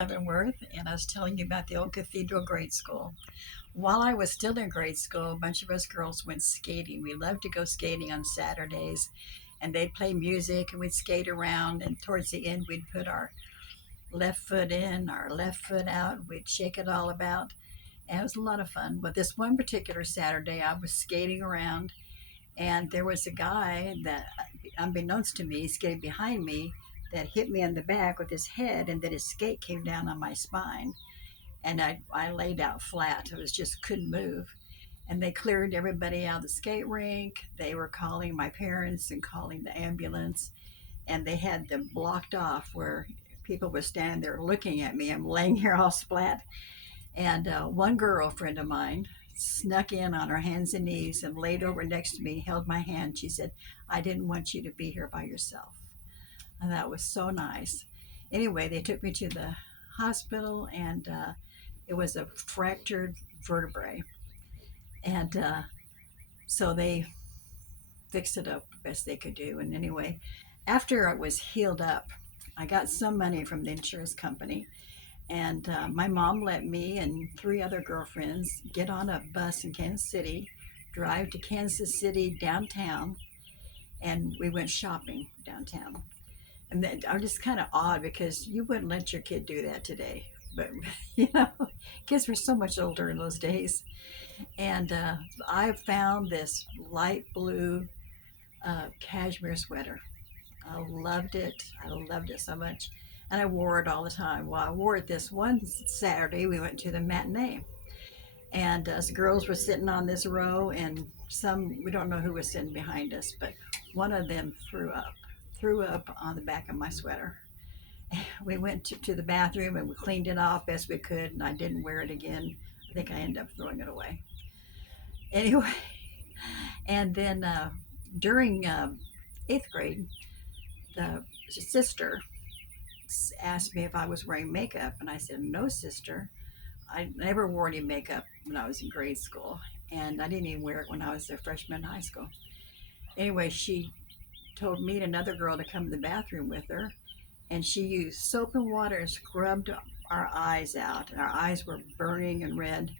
Leavenworth, and I was telling you about the old cathedral grade school. While I was still in grade school, a bunch of us girls went skating. We loved to go skating on Saturdays, and they'd play music, and we'd skate around. And towards the end, we'd put our left foot in, our left foot out. We'd shake it all about, and it was a lot of fun. But this one particular Saturday, I was skating around, and there was a guy that, unbeknownst to me, skated behind me that hit me in the back with his head, and then his skate came down on my spine, and I laid out flat. I was just couldn't move. And they cleared everybody out of the skate rink. They were calling my parents and calling the ambulance, and they had them blocked off where people were standing there looking at me. I'm laying here all splat. And one girlfriend of mine snuck in on her hands and knees and laid over next to me, held my hand. She said, "I didn't want you to be here by yourself." And that was so nice. Anyway, they took me to the hospital, and it was a fractured vertebrae. And so they fixed it up the best they could do. And anyway, after it was healed up, I got some money from the insurance company. And my mom let me and three other girlfriends get on a bus in Kansas City, drive to Kansas City downtown, and we went shopping downtown. And then I'm just kind of odd because you wouldn't let your kid do that today. But, kids were so much older in those days. And I found this light blue cashmere sweater. I loved it. I loved it so much. And I wore it all the time. Well, I wore it this one Saturday. We went to the matinee. And us girls were sitting on this row, and we don't know who was sitting behind us, but one of them threw up on the back of my sweater. We went to the bathroom and we cleaned it off best we could, and I didn't wear it again. I think I ended up throwing it away. Anyway, and then during eighth grade, the sister asked me if I was wearing makeup, and I said, "No, sister. I never wore any makeup when I was in grade school, and I didn't even wear it when I was a freshman in high school." Anyway, she told me and another girl to come to the bathroom with her, and she used soap and water and scrubbed our eyes out. Our eyes were burning and red,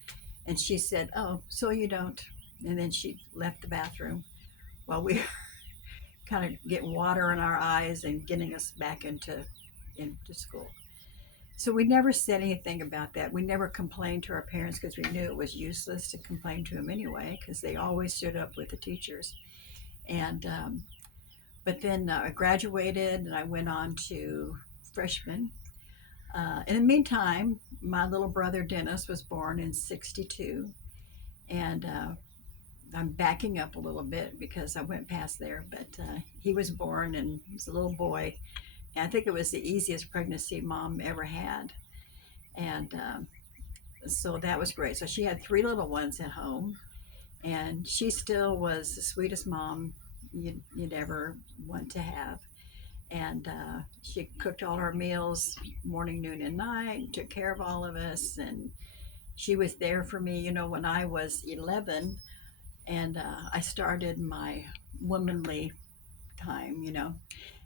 and she said, "Oh, so you don't." And then she left the bathroom while we were kind of getting water in our eyes and getting us back into school. So we never said anything about that. We never complained to our parents because we knew it was useless to complain to them anyway, because they always stood up with the teachers. And but then I graduated, and I went on to freshman. In the meantime, my little brother Dennis was born in '62, and I'm backing up a little bit because I went past there, but he was born, and he was a little boy. And I think it was the easiest pregnancy mom ever had. And so that was great. So she had three little ones at home, and she still was the sweetest mom you'd ever want to have. And she cooked all our meals morning, noon, and night, took care of all of us. And she was there for me, when I was 11, and I started my womanly time,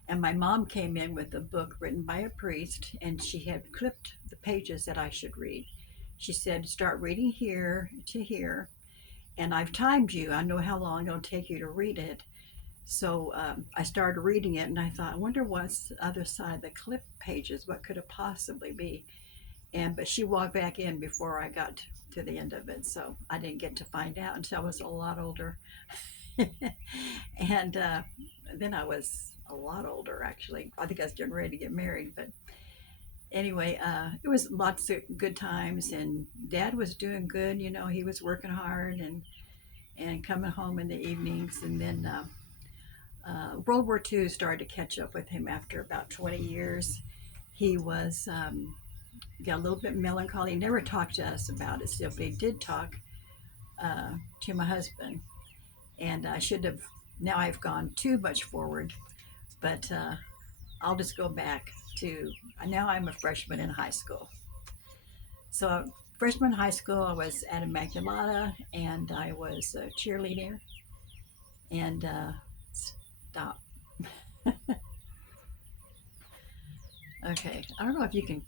And my mom came in with a book written by a priest, and she had clipped the pages that I should read. She said, "Start reading here to here, and I've timed you. I know how long it'll take you to read it." So I started reading it, and I thought, I wonder what's the other side of the clip pages. What could it possibly be? But she walked back in before I got to the end of it, so I didn't get to find out until I was a lot older. And then I was a lot older, actually. I think I was getting ready to get married, but anyway, it was lots of good times, and Dad was doing good. He was working hard and coming home in the evenings. And then World War II started to catch up with him after about 20 years. He was got a little bit melancholy. He never talked to us about it still, but he did talk to my husband. And I should have, now I've gone too much forward, but I'll just go back to, now I'm a freshman in high school. So freshman in high school, I was at Immaculata, and I was a cheerleader. And stop. Okay, I don't know if you can